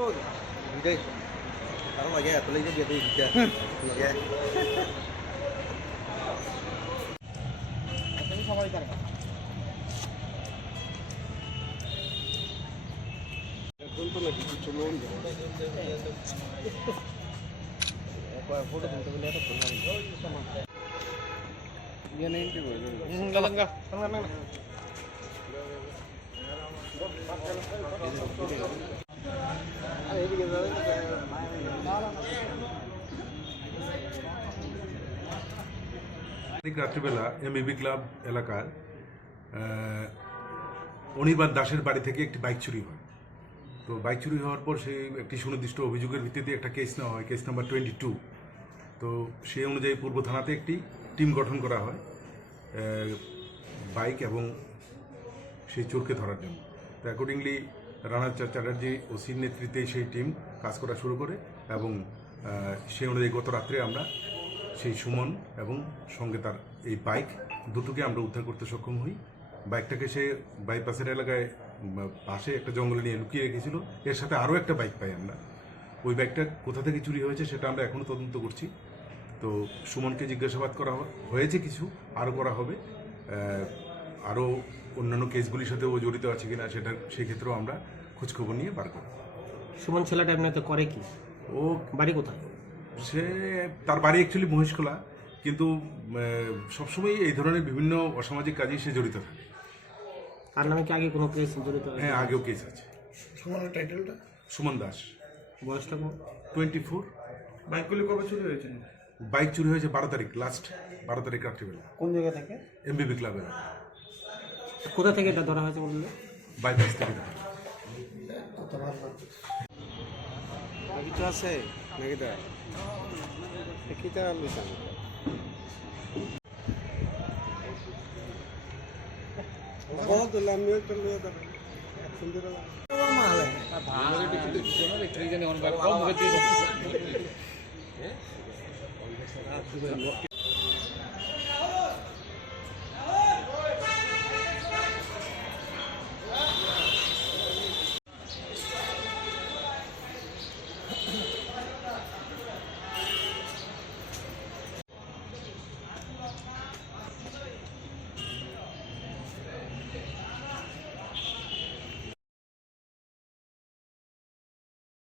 Đi. Tao mà ghé, tôi lấy cái gì đi chơi. Mà ghé. Photo तुमको ले तो phone ये नहीं इंटरव्यू लंगा लंगा রাত্রিবেলা এমবিবি ক্লাব এলাকার অনির্বাণ দাসের বাড়ি থেকে একটি বাইক চুরি হয়। তো বাইক চুরি হওয়ার পর সেই একটি সুনির্দিষ্ট অভিযোগের ভিত্তিতে একটা কেস নেওয়া হয়, কেস নাম্বার 22। তো সেই অনুযায়ী পূর্ব থানাতে একটি টিম গঠন করা হয় বাইক এবং সেই চোরকে ধরার জন্য। তো অ্যাকর্ডিংলি রানা চ্যাটার্জি ওসির নেতৃত্বে সেই টিম কাজ করা শুরু করে এবং সেই অনুযায়ী গত রাত্রে আমরা সেই সুমন এবং সঙ্গে তার এই বাইক দুটোকে আমরা উদ্ধার করতে সক্ষম হই। বাইকটাকে সে বাইপাসের এলাকায় পাশে একটা জঙ্গলে নিয়ে লুকিয়ে রেখেছিল। এর সাথে আরও একটা বাইক পাই আমরা। ওই বাইকটা কোথা থেকে চুরি হয়েছে সেটা আমরা এখনও তদন্ত করছি। তো সুমনকে জিজ্ঞাসাবাদ করা হয়েছে, কিছু আরও করা হবে। আরও অন্যান্য কেসগুলির সাথে ও জড়িত আছে কিনা সেটা সেক্ষেত্রেও আমরা খোঁজখবর নিয়ে বার করব। সুমন ছেলেটা এমনিতে করে কি? ও বাড়ি কোথায়? সে তার বাড়ি অ্যাকচুয়ালি মহেশখোলা, কিন্তু সবসময় এই ধরনের বিভিন্ন অসামাজিক কাজেই সে জড়িত থাকে। তার নামে কি আগে কোনো কেস জড়িত? হ্যাঁ, আগেও কেস আছে। সুমনের টাইটেলটা সুমন দাস, বয়সটা কত? 24। বাইকগুলি কবে চুরি হয়েছে? বাইক চুরি হয়েছে 12 তারিখ, লাস্ট 12 তারিখ রাত্রিবেলা। কোন জায়গা থেকে? এমবিবি ক্লাবের কোথা থেকে এটা ধরা হয়েছে বললে? বাইপাস থেকে ধরা। কিছু আছে নাকি? কিটা লইছেন? बहुत लंबे तो ले दे सुंदर माल है हमारे डिस्ट्रिक्ट में इलेक्ट्रिक ने ऑन कर कम गति